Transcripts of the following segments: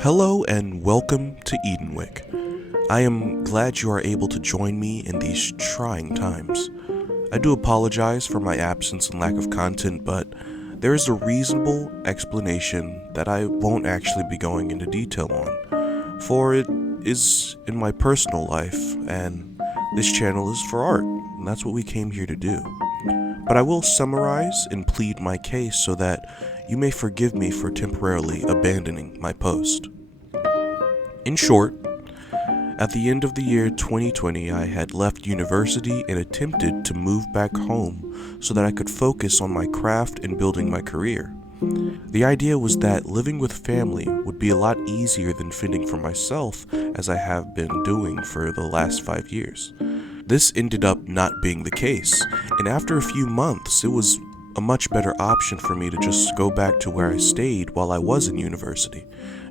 Hello and welcome to Edenwick. I am glad you are able to join me in these trying times. I do apologize for my absence and lack of content, but there is a reasonable explanation that I won't actually be going into detail on, for it is in my personal life, and this channel is for art, and that's what we came here to do. But I will summarize and plead my case so that you may forgive me for temporarily abandoning my post. In short, at the end of the year 2020, I had left university and attempted to move back home so that I could focus on my craft and building my career. The idea was that living with family would be a lot easier than fending for myself, as I have been doing for the last 5 years. This ended up not being the case, and after a few months, it was a much better option for me to just go back to where I stayed while I was in university,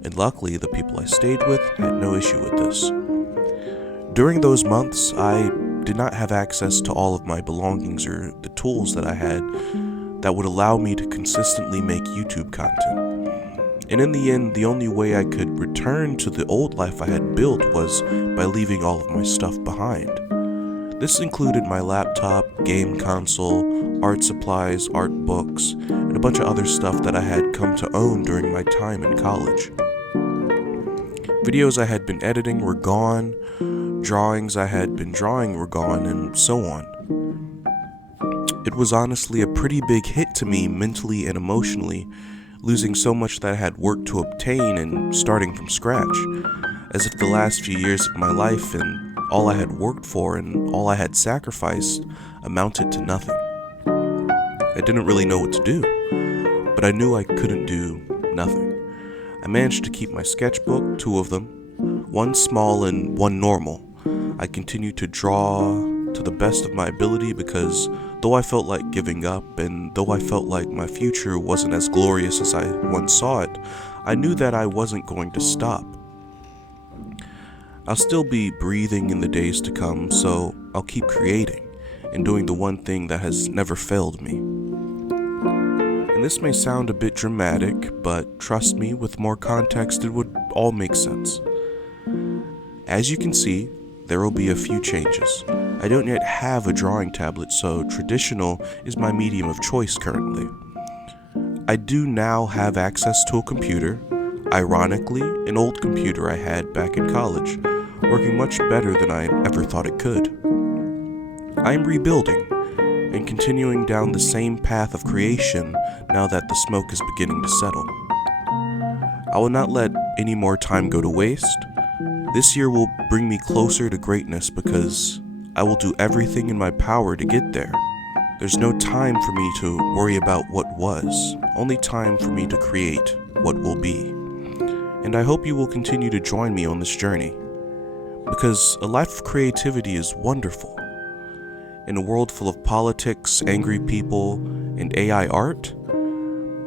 and luckily the people I stayed with had no issue with this. During those months, I did not have access to all of my belongings or the tools that I had that would allow me to consistently make YouTube content. And in the end, the only way I could return to the old life I had built was by leaving all of my stuff behind. This included my laptop, game console, art supplies, art books, and a bunch of other stuff that I had come to own during my time in college. Videos I had been editing were gone, drawings I had been drawing were gone, and so on. It was honestly a pretty big hit to me mentally and emotionally, losing so much that I had worked to obtain and starting from scratch, as if the last few years of my life and all I had worked for and all I had sacrificed amounted to nothing. I didn't really know what to do, but I knew I couldn't do nothing. I managed to keep my sketchbook, 2 of them, one small and one normal. I continued to draw to the best of my ability because though I felt like giving up and though I felt like my future wasn't as glorious as I once saw it, I knew that I wasn't going to stop. I'll still be breathing in the days to come, so I'll keep creating and doing the one thing that has never failed me. And this may sound a bit dramatic, but trust me, with more context it would all make sense. As you can see, there will be a few changes. I don't yet have a drawing tablet, so traditional is my medium of choice currently. I do now have access to a computer, ironically an old computer I had back in college, working much better than I ever thought it could. I am rebuilding and continuing down the same path of creation now that the smoke is beginning to settle. I will not let any more time go to waste. This year will bring me closer to greatness because I will do everything in my power to get there. There's no time for me to worry about what was, only time for me to create what will be. And I hope you will continue to join me on this journey, because a life of creativity is wonderful. In a world full of politics, angry people, and AI art,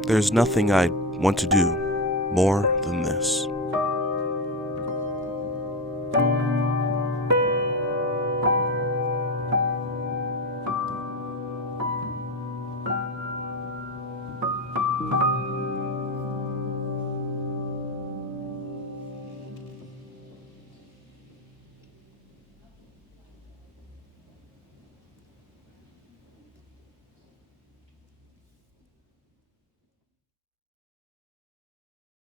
there's nothing I'd want to do more than this.